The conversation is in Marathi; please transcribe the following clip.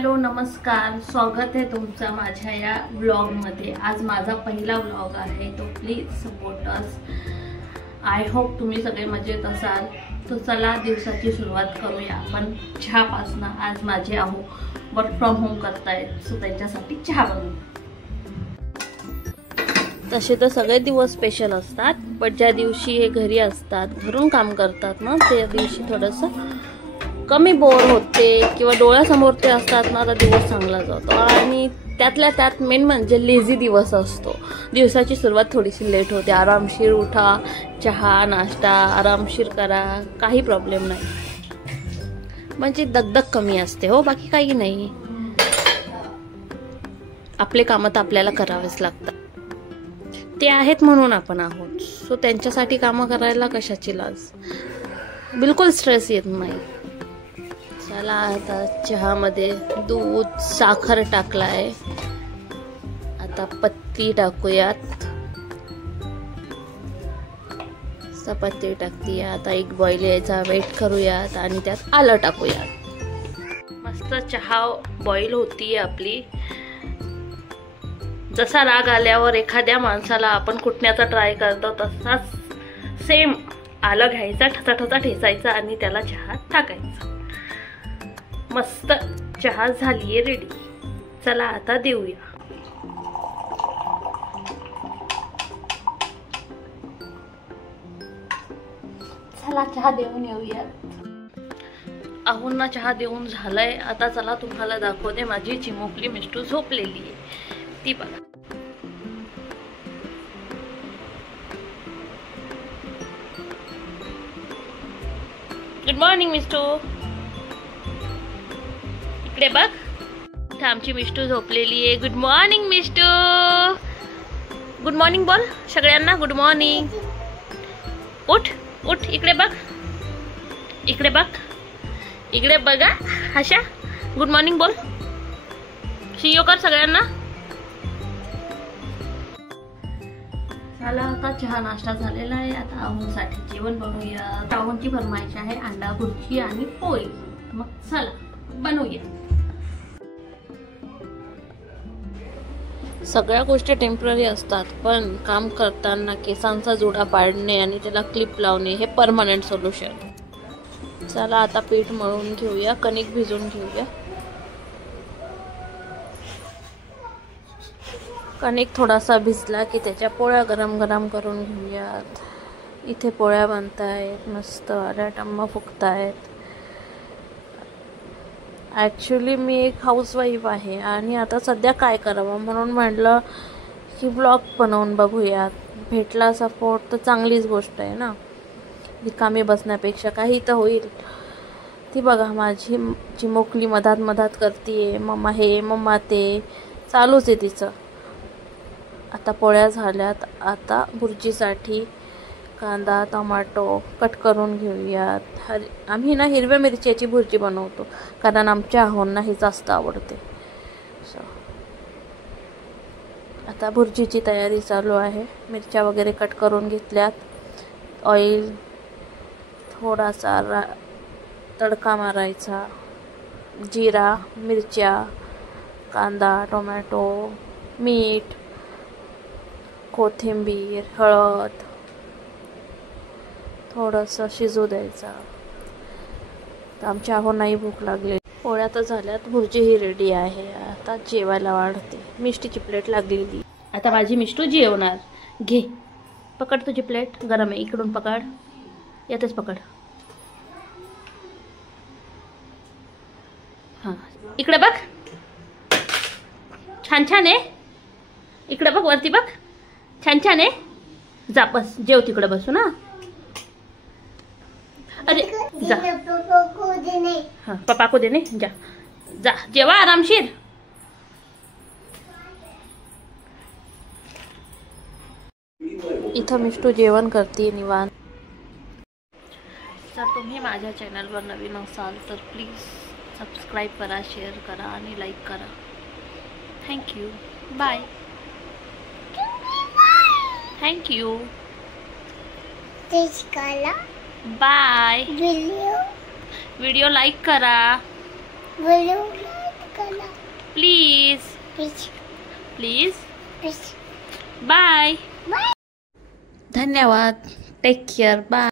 हॅलो नमस्कार, स्वागत आहे तुमचं माझ्या या व्लॉगमध्ये। आज माझा पहिला व्लॉग आहे, तो please support us. I hope तुम्ही सगळे मजेत असाल। तो चला दिवसाची सुरुवात करूया आपण चहापासून। आज माझे आहो वर्क फ्रॉम होम करतायत, सो त्यांच्यासाठी चहा बनवू। तसे तर सगळे दिवस स्पेशल असतात, पण ज्या दिवशी हे घरी असतात, घरून काम करतात ना, त्या दिवशी थोडंसं कमी बोर होते किंवा डोळ्यासमोर ते असतात ना, तर दिवस चांगला जातो। आणि त्यातल्या त्यात मेन म्हणजे लेझी दिवस असतो। दिवसाची सुरुवात थोडीशी लेट होते। आरामशीर उठा, चहा नाश्ता आरामशीर करा, काही प्रॉब्लेम नाही। म्हणजे दगदग कमी असते हो, बाकी काही नाही। आपले कामं तर आपल्याला करावेच लागतात, ते आहेत म्हणून आपण आहोत। सो त्यांच्यासाठी कामं करायला कशाची लाज, बिलकुल स्ट्रेस येत नाही। चला आता चहामध्ये दूध साखर टाकलाय, आता पत्ती टाकूयात। पत्ती टाकली, आता एक बॉईल यायचा वेट करूयात आणि त्यात आलं टाकूयात। मस्त चहा बॉईल होतीये आपली। जसा राग आल्यावर एखाद्या माणसाला आपण कुटण्याचा ट्राय करतो, तसाच सेम आलं घ्यायचा, ठसा ठेचायचा आणि त्याला चहात टाकायचा। मस्त चहा झालीये रेडी। चला आता देऊया। चला चहा देऊन येऊया। आहोंना चहा देऊन झालाय। आता चला तुम्हाला दाखवते माझी चिमुकली मिष्टू झोपलेली आहे, ती बघा। गुड मॉर्निंग मिष्टू, इकडे बघ। इथे आमची मिष्टू झोपलेली आहे। Good morning Mishtu, good morning बोल सगळ्यांना, गुड मॉर्निंग। उठ उठ, इकडे बघ, इकडे बघ, इकडे बघा हशा। गुड मॉर्निंग बोल, शियो कर सगळ्यांना। चला आता चहा नाश्ता झालेला आहे। आता आहोंसाठी जेवण बनवूया। आहोंची फरमाईश आहे अंडा भुर्जी आणि पोळी, मग चला बनवूया। सगळ्या गोष्टी टेम्पररी असतात, पण काम करताना केसांचा जोडा पाडणे आणि त्याला क्लिप लावणे हे परमनंट सोल्युशन। चला आता पीठ मळून घेऊया, कणिक भिजवून घेऊया। कणिक थोडासा भिजला की त्याच्या पोळ्या गरम गरम करून घेऊयात। इथे पोळ्या बनतायत, मस्त टम्म फुगतायत। ॲक्च्युली मी एक हाऊसवाईफ आहे आणि आता सध्या काय करावं म्हणून म्हटलं की ब्लॉग बनवून बघूयात। भेटला सपोर्ट तर चांगलीच गोष्ट आहे ना, रिकामी बसण्यापेक्षा काही तर होईल। ती बघा माझी चिमुकली मधात करतीये, मम्मा हे मम्मा ते चालूच आहे तिचं। आता पोळ्या झाल्यात, आता भुर्जीसाठी कांदा टोमॅटो कट करून घेऊयात। आम्ही ना हिरव्या मिरच्याची भुर्जी बनवतो, कारण आमच्या आहोंना ही जास्त आवडते। आता भुर्जीची तयारी चालू आहे। मिरच्या वगैरे कट करून घेतल्यात। ऑइल थोडासा तडका मारायचा, जिरा मिरच्या कांदा टोमॅटो मीठ कोथिंबीर हळद थोडंसं शिजू द्यायचा। तर आमच्या आहोंनाही भूक लागली। पोळ्या तर झाल्यात, भुर्जी ही रेडी आहे। आता जेवायला वाढते। मिष्टीची प्लेट लागलेली, आता माझी मिष्टू जेवणार। घे पकड, तुझी प्लेट गरम आहे, इकडून पकड, यातच पकड। हां इकडे बघ, छान छान आहे। इकडे बघ, वरती बघ, छान छान आहे। जा बस, जेव तिकडे बसू ना। अरे जा, हाँ पापा को देने, जा जा जेवा आरामशीर। इथं मिष्टू जेवण करते निवांत। जर तुम्ही माझ्या चॅनलवर नवीन असाल तर प्लीज सबस्क्राईब करा, शेअर करा आणि लाईक करा। Thank you, bye. Thank you, bye. Video like करा। Please please bye. धन्यवाद. Take care. बाय.